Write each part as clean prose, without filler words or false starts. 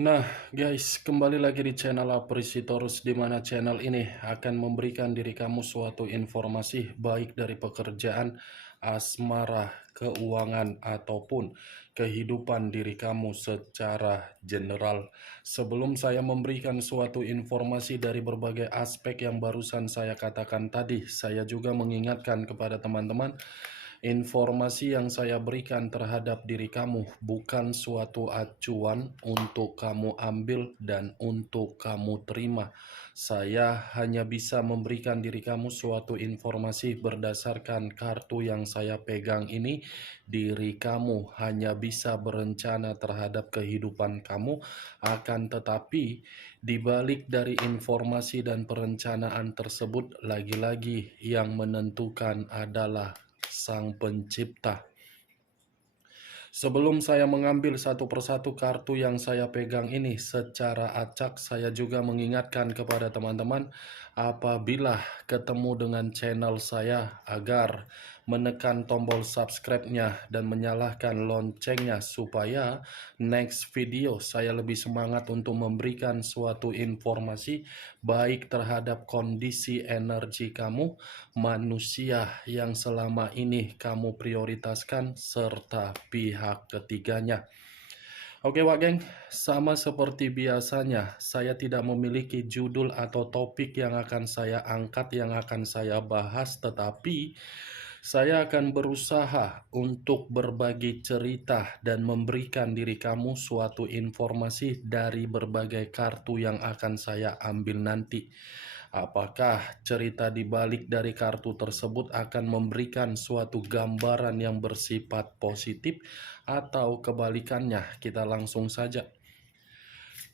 Nah, guys, kembali lagi di channel Apresitorus, di mana channel ini akan memberikan diri kamu suatu informasi baik dari pekerjaan, asmara, keuangan, ataupun kehidupan diri kamu secara general. Sebelum saya memberikan suatu informasi dari berbagai aspek yang barusan saya katakan tadi, saya juga mengingatkan kepada teman-teman. Informasi yang saya berikan terhadap diri kamu bukan suatu acuan untuk kamu ambil dan untuk kamu terima. Saya hanya bisa memberikan diri kamu suatu informasi berdasarkan kartu yang saya pegang ini. Diri kamu hanya bisa berencana terhadap kehidupan kamu, akan tetapi di balik dari informasi dan perencanaan tersebut, lagi-lagi yang menentukan adalah Sang Pencipta. Sebelum saya mengambil satu persatu kartu yang saya pegang ini secara acak, saya juga mengingatkan kepada teman-teman apabila ketemu dengan channel saya agar menekan tombol subscribe-nya dan menyalakan loncengnya supaya next video saya lebih semangat untuk memberikan suatu informasi baik terhadap kondisi energi kamu, manusia yang selama ini kamu prioritaskan, serta pihak ketiganya. Oke Wak Geng, sama seperti biasanya, saya tidak memiliki judul atau topik yang akan saya angkat, yang akan saya bahas, tetapi saya akan berusaha untuk berbagi cerita dan memberikan diri kamu suatu informasi dari berbagai kartu yang akan saya ambil nanti. Apakah cerita di balik dari kartu tersebut akan memberikan suatu gambaran yang bersifat positif atau kebalikannya? Kita langsung saja.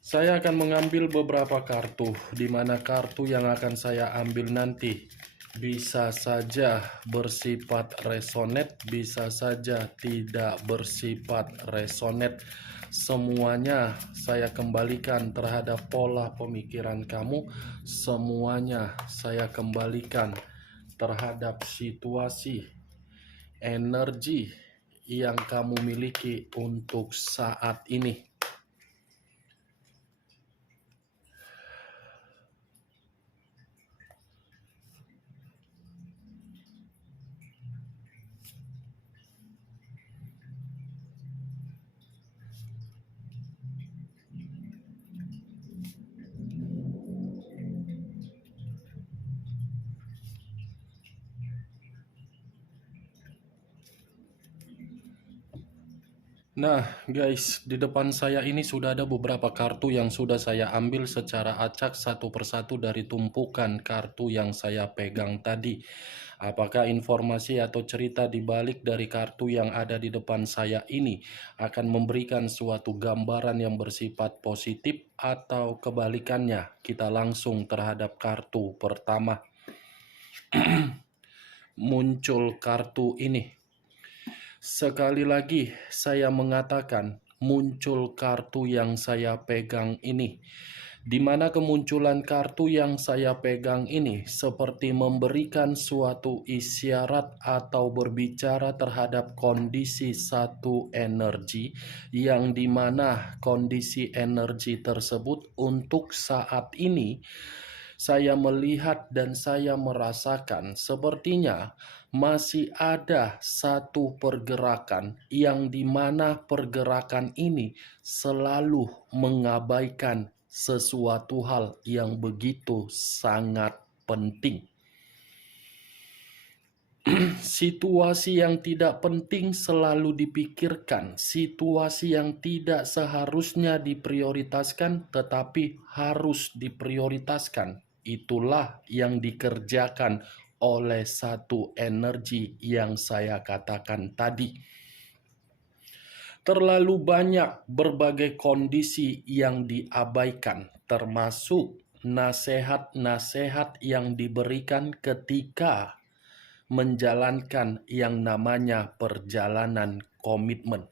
Saya akan mengambil beberapa kartu, di mana kartu yang akan saya ambil nanti bisa saja bersifat resonate, bisa saja tidak bersifat resonate. Semuanya saya kembalikan terhadap pola pemikiran kamu, semuanya saya kembalikan terhadap situasi, energi yang kamu miliki untuk saat ini. Nah guys, di depan saya ini sudah ada beberapa kartu yang sudah saya ambil secara acak satu persatu dari tumpukan kartu yang saya pegang tadi. Apakah informasi atau cerita di balik dari kartu yang ada di depan saya ini akan memberikan suatu gambaran yang bersifat positif atau kebalikannya? Kita langsung terhadap kartu pertama. Muncul kartu ini. Sekali lagi saya mengatakan muncul kartu yang saya pegang ini, di mana kemunculan kartu yang saya pegang ini seperti memberikan suatu isyarat atau berbicara terhadap kondisi satu energi, yang dimana kondisi energi tersebut untuk saat ini saya melihat dan saya merasakan sepertinya masih ada satu pergerakan yang dimana pergerakan ini selalu mengabaikan sesuatu hal yang begitu sangat penting. Situasi yang tidak penting selalu dipikirkan, situasi yang tidak seharusnya diprioritaskan tetapi harus diprioritaskan. Itulah yang dikerjakan oleh satu energi yang saya katakan tadi. Terlalu banyak berbagai kondisi yang diabaikan, termasuk nasihat-nasihat yang diberikan ketika menjalankan yang namanya perjalanan komitmen.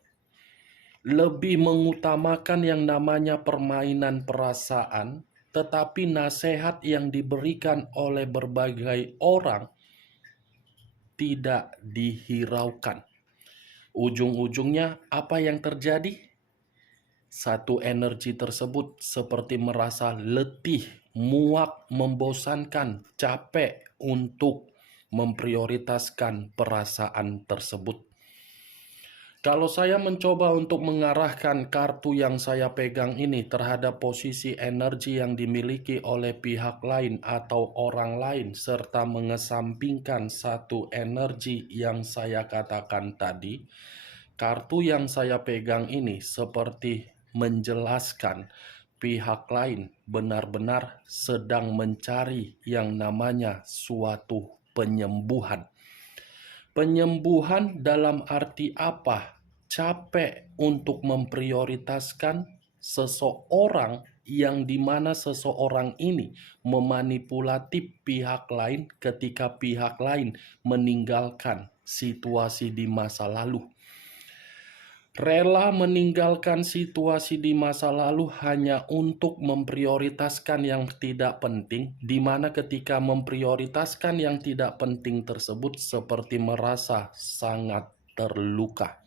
Lebih mengutamakan yang namanya permainan perasaan, tetapi nasihat yang diberikan oleh berbagai orang tidak dihiraukan. Ujung-ujungnya apa yang terjadi? satu energi tersebut seperti merasa letih, muak, membosankan, capek untuk memprioritaskan perasaan tersebut. Kalau saya mencoba untuk mengarahkan kartu yang saya pegang ini terhadap posisi energi yang dimiliki oleh pihak lain atau orang lain, serta mengesampingkan satu energi yang saya katakan tadi, kartu yang saya pegang ini seperti menjelaskan pihak lain benar-benar sedang mencari yang namanya suatu penyembuhan. Penyembuhan dalam arti apa? Capek untuk memprioritaskan seseorang yang dimana seseorang ini memanipulatif pihak lain ketika pihak lain meninggalkan situasi di masa lalu. Rela meninggalkan situasi di masa lalu hanya untuk memprioritaskan yang tidak penting, di mana ketika memprioritaskan yang tidak penting tersebut seperti merasa sangat terluka.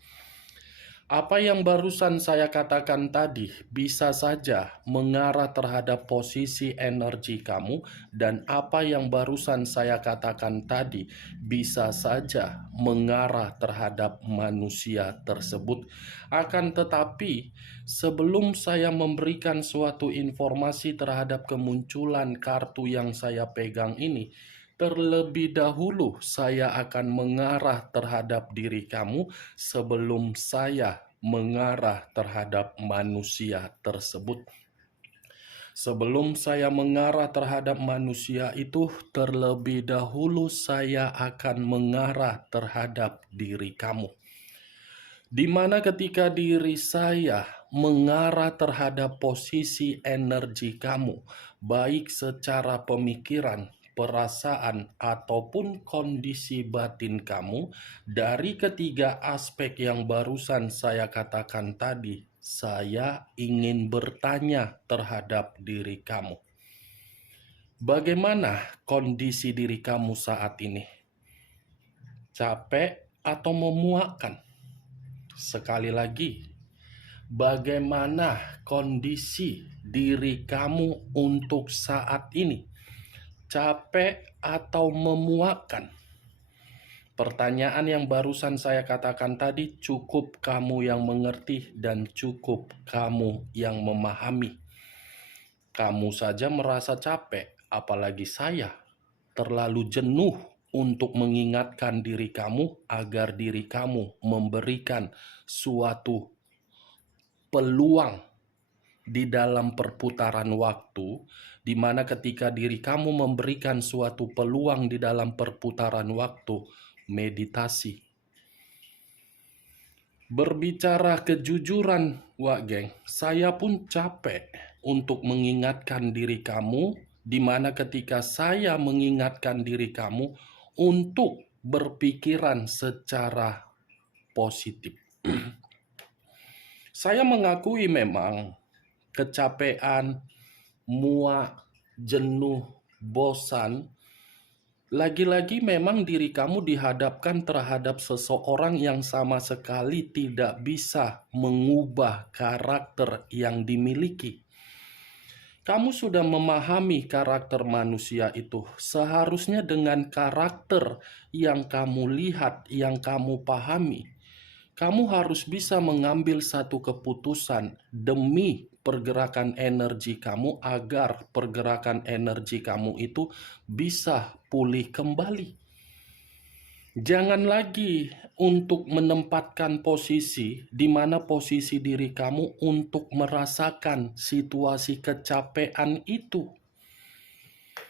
Apa yang barusan saya katakan tadi bisa saja mengarah terhadap posisi energi kamu, dan apa yang barusan saya katakan tadi bisa saja mengarah terhadap manusia tersebut. Akan tetapi, sebelum saya memberikan suatu informasi terhadap kemunculan kartu yang saya pegang ini, terlebih dahulu saya akan mengarah terhadap diri kamu sebelum saya mengarah terhadap manusia tersebut. Sebelum saya mengarah terhadap manusia itu, terlebih dahulu saya akan mengarah terhadap diri kamu. Di mana ketika diri saya mengarah terhadap posisi energi kamu, baik secara pemikiran, perasaan, ataupun kondisi batin kamu, dari ketiga aspek yang barusan saya katakan tadi, saya ingin bertanya terhadap diri kamu. Bagaimana kondisi diri kamu saat ini? Capek atau memuakkan? Sekali lagi, bagaimana kondisi diri kamu untuk saat ini? Capek atau memuakkan? Pertanyaan yang barusan saya katakan tadi cukup kamu yang mengerti dan cukup kamu yang memahami. Kamu saja merasa capek, apalagi saya terlalu jenuh untuk mengingatkan diri kamu agar diri kamu memberikan suatu peluang di dalam perputaran waktu, di mana ketika diri kamu memberikan suatu peluang di dalam perputaran waktu, meditasi. Berbicara kejujuran, Wak Geng, saya pun capek untuk mengingatkan diri kamu, di mana ketika saya mengingatkan diri kamu untuk berpikiran secara positif. Saya mengakui memang kecapean, muak, jenuh, bosan, lagi-lagi memang diri kamu dihadapkan terhadap seseorang yang sama sekali tidak bisa mengubah karakter yang dimiliki. Kamu sudah memahami karakter manusia itu. Seharusnya dengan karakter yang kamu lihat, yang kamu pahami, kamu harus bisa mengambil satu keputusan demi pergerakan energi kamu agar pergerakan energi kamu itu bisa pulih kembali. Jangan lagi untuk menempatkan posisi di mana posisi diri kamu untuk merasakan situasi kecapean itu.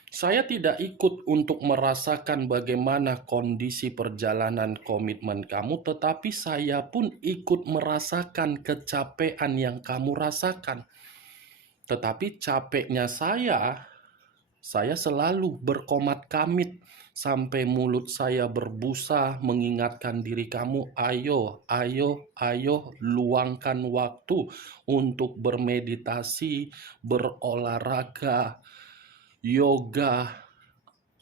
Saya tidak ikut untuk merasakan bagaimana kondisi perjalanan komitmen kamu, tetapi saya pun ikut merasakan kecapean yang kamu rasakan. Tetapi capeknya saya selalu berkomat kamit sampai mulut saya berbusa mengingatkan diri kamu, ayo, ayo, ayo, luangkan waktu untuk bermeditasi, berolahraga, yoga,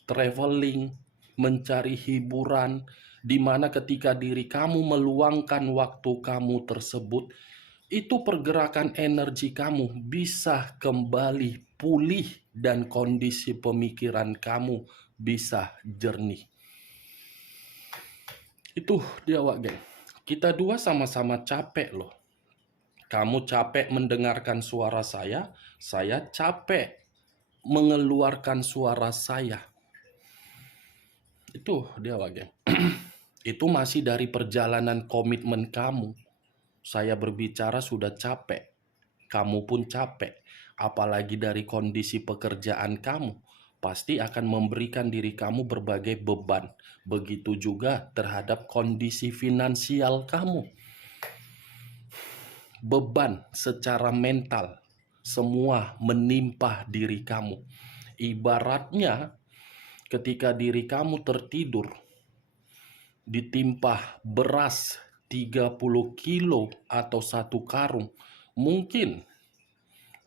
traveling, mencari hiburan, di mana ketika diri kamu meluangkan waktu kamu tersebut, itu pergerakan energi kamu bisa kembali pulih dan kondisi pemikiran kamu bisa jernih. Itu dia Wak geng. Kita dua sama-sama capek loh. Kamu capek mendengarkan suara saya capek mengeluarkan suara saya. Itu dia Wak geng. Itu masih dari perjalanan komitmen kamu. Saya berbicara sudah capek, kamu pun capek. Apalagi dari kondisi pekerjaan kamu, pasti akan memberikan diri kamu berbagai beban. Begitu juga terhadap kondisi finansial kamu. Beban secara mental, semua menimpa diri kamu. Ibaratnya ketika diri kamu tertidur, ditimpa beras 30 kilo atau 1 karung, mungkin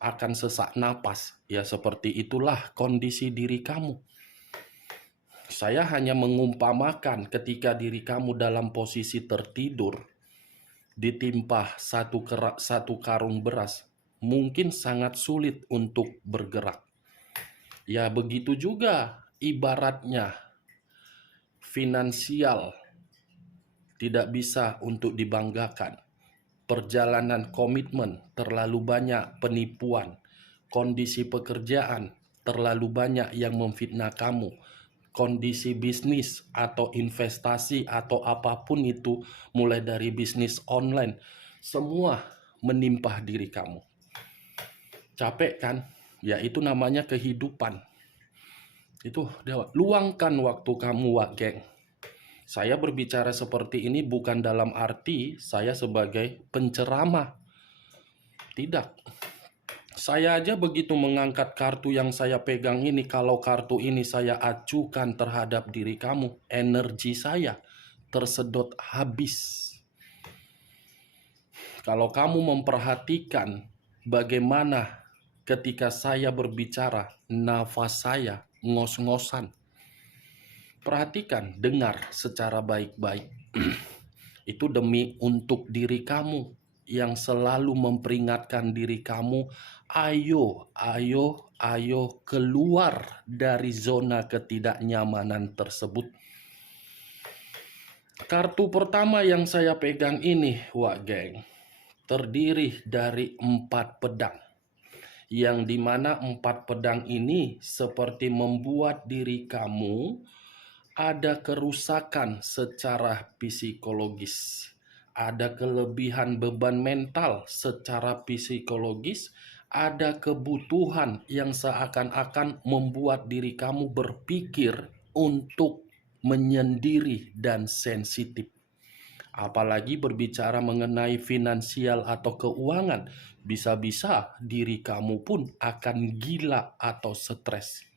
akan sesak napas. Ya seperti itulah kondisi diri kamu. Saya hanya mengumpamakan ketika diri kamu dalam posisi tertidur, ditimpa satu karung beras, mungkin sangat sulit untuk bergerak. Ya begitu juga ibaratnya finansial tidak bisa untuk dibanggakan. Perjalanan komitmen terlalu banyak penipuan. Kondisi pekerjaan terlalu banyak yang memfitnah kamu. Kondisi bisnis atau investasi atau apapun itu, mulai dari bisnis online, semua menimpa diri kamu. Capek kan? Ya itu namanya kehidupan. Itu luangkan waktu kamu Wak geng. Saya berbicara seperti ini bukan dalam arti saya sebagai penceramah. Tidak. Saya aja begitu mengangkat kartu yang saya pegang ini, kalau kartu ini saya acukan terhadap diri kamu, energi saya tersedot habis. Kalau kamu memperhatikan bagaimana ketika saya berbicara, nafas saya ngos-ngosan. Perhatikan, dengar secara baik-baik. Itu demi untuk diri kamu yang selalu memperingatkan diri kamu, ayo keluar dari zona ketidaknyamanan tersebut. Kartu pertama yang saya pegang ini, Wak geng, terdiri dari 4 pedang. Yang dimana 4 pedang ini seperti membuat diri kamu ada kerusakan secara psikologis, ada kelebihan beban mental secara psikologis, ada kebutuhan yang seakan-akan membuat diri kamu berpikir untuk menyendiri dan sensitif. Apalagi berbicara mengenai finansial atau keuangan, bisa-bisa diri kamu pun akan gila atau stres.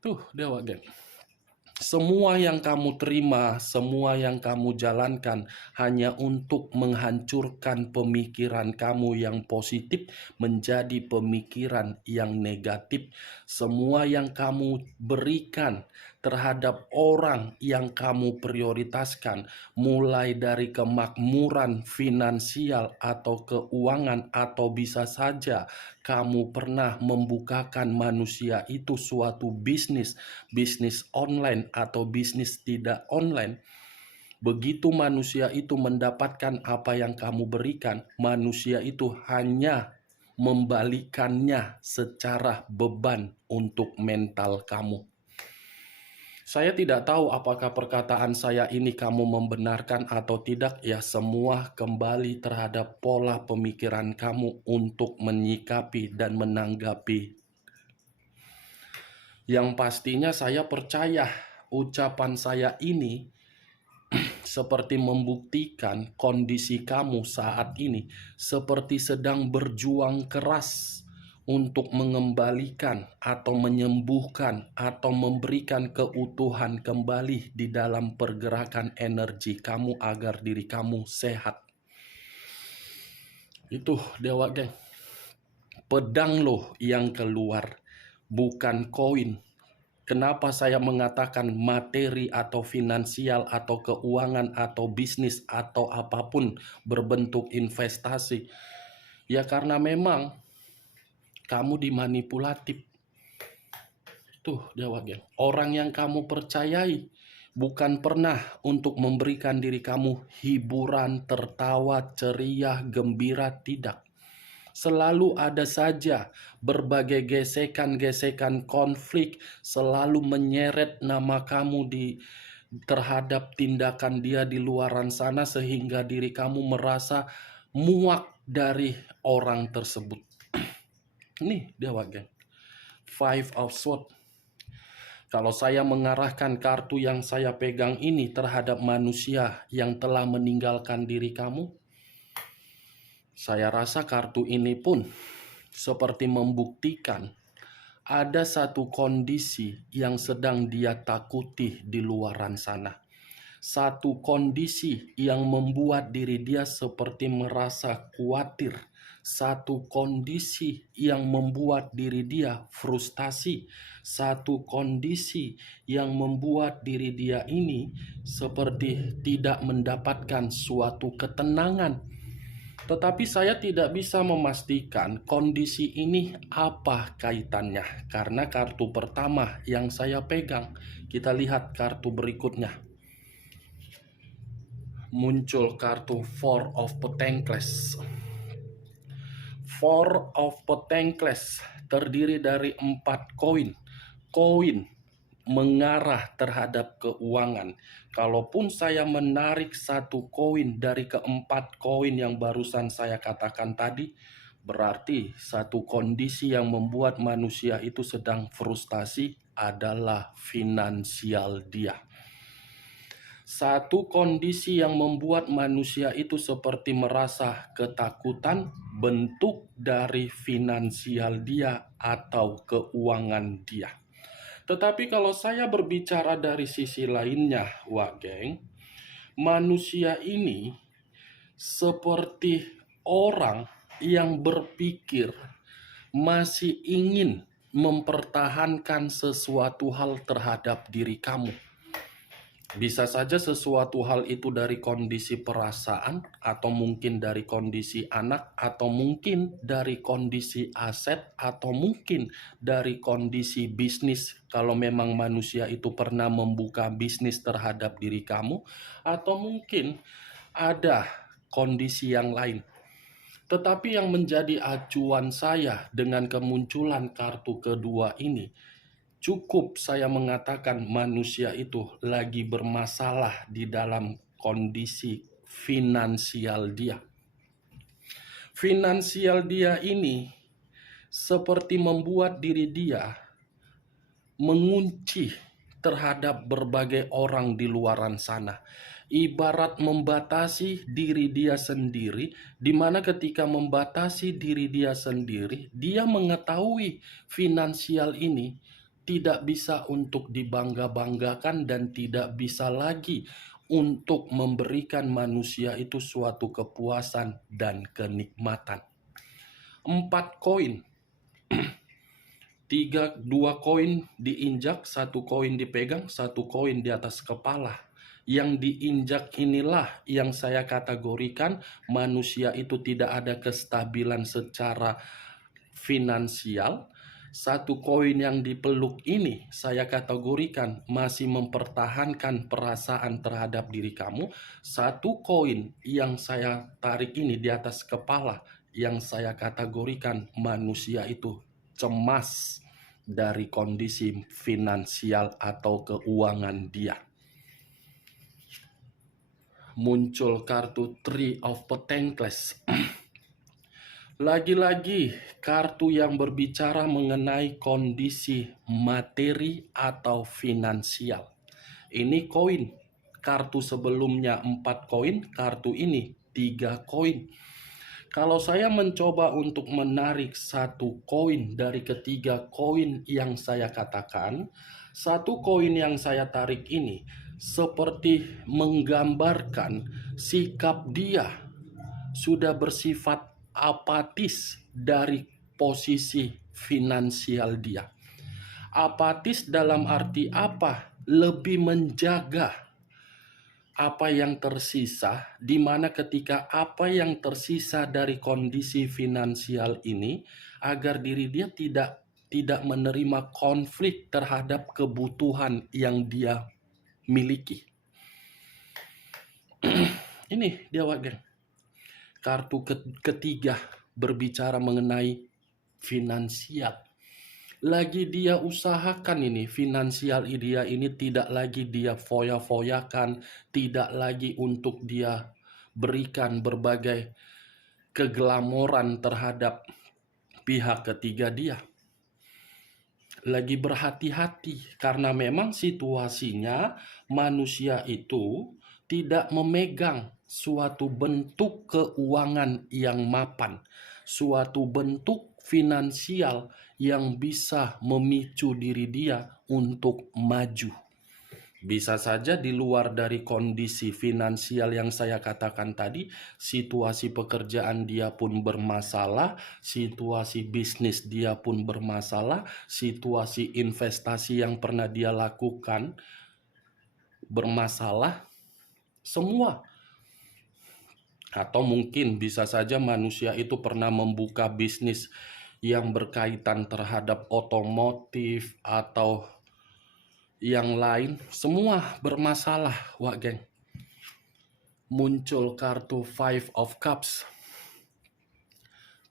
Tuh, Dewa Geng. Semua yang kamu terima, semua yang kamu jalankan hanya untuk menghancurkan pemikiran kamu yang positif menjadi pemikiran yang negatif. Semua yang kamu berikan terhadap orang yang kamu prioritaskan, mulai dari kemakmuran finansial atau keuangan, atau bisa saja kamu pernah membukakan manusia itu suatu bisnis online atau bisnis tidak online. Begitu manusia itu mendapatkan apa yang kamu berikan, manusia itu hanya membalikannya secara beban untuk mental kamu. Saya tidak tahu apakah perkataan saya ini kamu membenarkan atau tidak. Ya, semua kembali terhadap pola pemikiran kamu untuk menyikapi dan menanggapi. Yang pastinya saya percaya ucapan saya ini seperti membuktikan kondisi kamu saat ini seperti sedang berjuang keras untuk mengembalikan atau menyembuhkan atau memberikan keutuhan kembali di dalam pergerakan energi kamu agar diri kamu sehat. Itu Dewa geng. Pedang loh yang keluar, bukan koin. Kenapa saya mengatakan materi atau finansial atau keuangan atau bisnis atau apapun berbentuk investasi? Ya karena memang kamu dimanipulatif. Tuh dia geng. Orang yang kamu percayai bukan pernah untuk memberikan diri kamu hiburan, tertawa, ceria, gembira, tidak. Selalu ada saja berbagai gesekan-gesekan konflik, selalu menyeret nama kamu terhadap tindakan dia di luaran sana sehingga diri kamu merasa muak dari orang tersebut. Nih dia geng. Five of Swords. Kalau saya mengarahkan kartu yang saya pegang ini terhadap manusia yang telah meninggalkan diri kamu, saya rasa kartu ini pun seperti membuktikan ada satu kondisi yang sedang dia takuti di luaran sana. Satu kondisi yang membuat diri dia seperti merasa khawatir. Satu kondisi yang membuat diri dia frustasi. Satu kondisi yang membuat diri dia ini seperti tidak mendapatkan suatu ketenangan. Tetapi saya tidak bisa memastikan kondisi ini apa kaitannya. Karena kartu pertama yang saya pegang, kita lihat kartu berikutnya. Muncul kartu Four of Pentacles. Four of Pentacles terdiri dari 4 koin. Koin mengarah terhadap keuangan. Kalaupun saya menarik satu koin dari keempat koin yang barusan saya katakan tadi, berarti satu kondisi yang membuat manusia itu sedang frustasi adalah finansial dia. Satu kondisi yang membuat manusia itu seperti merasa ketakutan, bentuk dari finansial dia atau keuangan dia. Tetapi kalau saya berbicara dari sisi lainnya, geng, manusia ini seperti orang yang berpikir masih ingin mempertahankan sesuatu hal terhadap diri kamu. Bisa saja sesuatu hal itu dari kondisi perasaan, atau mungkin dari kondisi anak, atau mungkin dari kondisi aset, atau mungkin dari kondisi bisnis. Kalau memang manusia itu pernah membuka bisnis terhadap diri kamu, atau mungkin ada kondisi yang lain. Tetapi yang menjadi acuan saya dengan kemunculan kartu kedua ini, cukup saya mengatakan manusia itu lagi bermasalah di dalam kondisi finansial dia. Finansial dia ini seperti membuat diri dia mengunci terhadap berbagai orang di luaran sana. Ibarat membatasi diri dia sendiri, di mana ketika membatasi diri dia sendiri, dia mengetahui finansial ini tidak bisa untuk dibangga-banggakan dan tidak bisa lagi untuk memberikan manusia itu suatu kepuasan dan kenikmatan. 4 koin. 2 koin diinjak, 1 koin dipegang, 1 koin di atas kepala. Yang diinjak inilah yang saya kategorikan manusia itu tidak ada kestabilan secara finansial. 1 koin yang dipeluk ini saya kategorikan masih mempertahankan perasaan terhadap diri kamu. 1 koin yang saya tarik ini di atas kepala yang saya kategorikan manusia itu cemas dari kondisi finansial atau keuangan dia. Muncul kartu Three of Pentacles. Lagi-lagi kartu yang berbicara mengenai kondisi materi atau finansial. Ini koin. Kartu sebelumnya 4 koin, kartu ini 3 koin. Kalau saya mencoba untuk menarik 1 koin dari ketiga koin yang saya katakan, 1 koin yang saya tarik ini seperti menggambarkan sikap dia sudah bersifat apatis dari posisi finansial dia. Apatis dalam arti apa? Lebih menjaga apa yang tersisa, di mana ketika apa yang tersisa dari kondisi finansial ini, agar diri dia tidak menerima konflik terhadap kebutuhan yang dia miliki. Ini dia Wak Geng. Kartu ketiga berbicara mengenai finansial. Lagi dia usahakan ini, finansial dia ini tidak lagi dia foya-foyakan, tidak lagi untuk dia berikan berbagai keglamoran terhadap pihak ketiga dia. Lagi berhati-hati karena memang situasinya manusia itu tidak memegang suatu bentuk keuangan yang mapan, suatu bentuk finansial yang bisa memicu diri dia untuk maju. Bisa saja di luar dari kondisi finansial yang saya katakan tadi, situasi pekerjaan dia pun bermasalah, situasi bisnis dia pun bermasalah, situasi investasi yang pernah dia lakukan bermasalah, semua. Atau mungkin bisa saja manusia itu pernah membuka bisnis yang berkaitan terhadap otomotif atau yang lain, semua bermasalah, Wak Geng. Muncul kartu Five of Cups,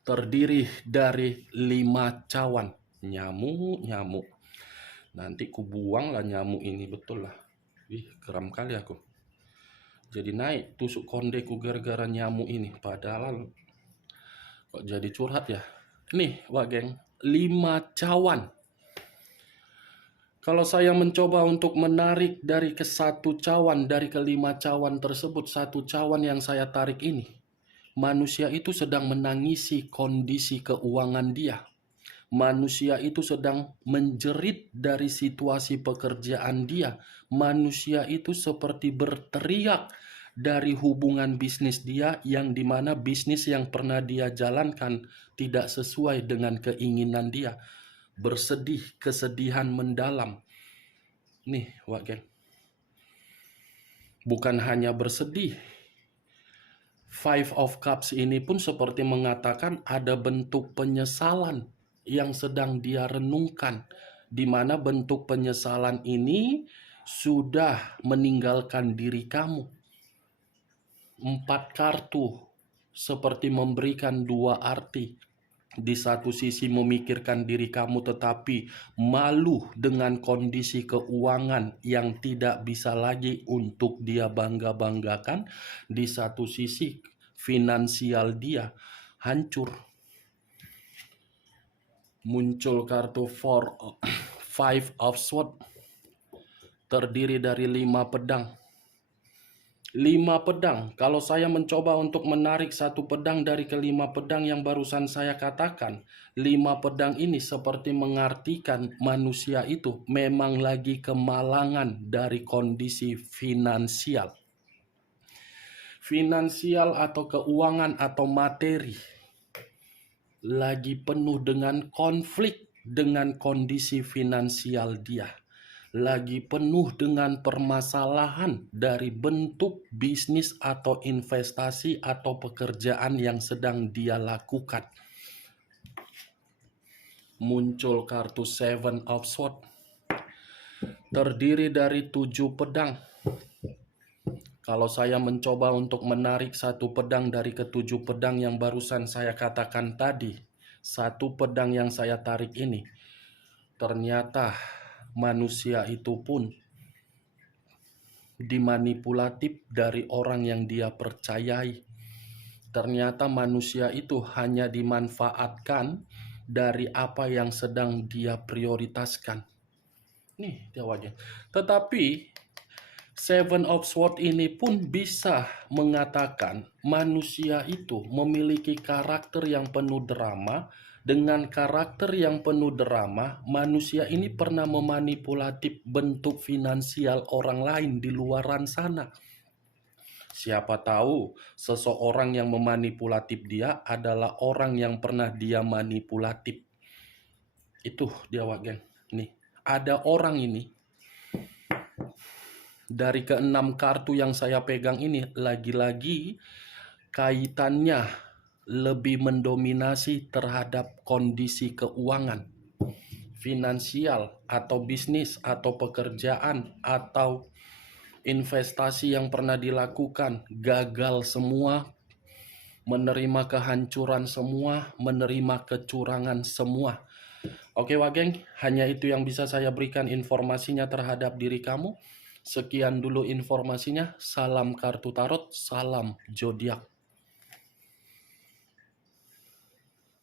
terdiri dari 5 cawan. Nyamuk. Nanti ku buang lah nyamuk ini, betul lah. Ih, geram kali aku. Jadi naik tusuk kondeku gara-gara nyamuk ini. Padahal kok jadi curhat ya. Nih, Wak Geng, 5 cawan. Kalau saya mencoba untuk menarik dari ke satu cawan, dari kelima cawan tersebut, satu cawan yang saya tarik ini, manusia itu sedang menangisi kondisi keuangan dia. Manusia itu sedang menjerit dari situasi pekerjaan dia. Manusia itu seperti berteriak dari hubungan bisnis dia, yang dimana bisnis yang pernah dia jalankan tidak sesuai dengan keinginan dia. Bersedih, kesedihan mendalam. Nih, Wak Geng. Bukan hanya bersedih. Five of Cups ini pun seperti mengatakan ada bentuk penyesalan yang sedang dia renungkan, di mana bentuk penyesalan ini sudah meninggalkan diri kamu. 4 kartu seperti memberikan 2 arti. Di satu sisi memikirkan diri kamu tetapi malu dengan kondisi keuangan yang tidak bisa lagi untuk dia bangga-banggakan. Di satu sisi finansial dia hancur. Muncul kartu Five of Swords, terdiri dari 5 pedang. 5 pedang, kalau saya mencoba untuk menarik satu pedang dari kelima pedang yang barusan saya katakan, 5 pedang ini seperti mengartikan manusia itu memang lagi kemalangan dari kondisi finansial. Finansial atau keuangan atau materi lagi penuh dengan konflik dengan kondisi finansial dia. Lagi penuh dengan permasalahan dari bentuk bisnis atau investasi atau pekerjaan yang sedang dia lakukan. Muncul kartu Seven of Swords, terdiri dari 7 pedang. Kalau saya mencoba untuk menarik satu pedang dari ketujuh pedang yang barusan saya katakan tadi, satu pedang yang saya tarik ini, ternyata manusia itu pun dimanipulatif dari orang yang dia percayai. Ternyata manusia itu hanya dimanfaatkan dari apa yang sedang dia prioritaskan. Nih dia wajah. Tetapi Seven of Swords ini pun bisa mengatakan manusia itu memiliki karakter yang penuh drama. Dengan karakter yang penuh drama, manusia ini pernah memanipulatif bentuk finansial orang lain di luaran sana. Siapa tahu seseorang yang memanipulatif dia adalah orang yang pernah dia manipulatif. Itu dia Wak Geng. Nih, ada orang ini, dari keenam kartu yang saya pegang ini, lagi-lagi kaitannya lebih mendominasi terhadap kondisi keuangan, finansial, atau bisnis, atau pekerjaan, atau investasi yang pernah dilakukan, gagal semua, menerima kehancuran semua, menerima kecurangan semua. Oke Wageng, hanya itu yang bisa saya berikan informasinya terhadap diri kamu. Sekian dulu informasinya. Salam kartu tarot, salam zodiak.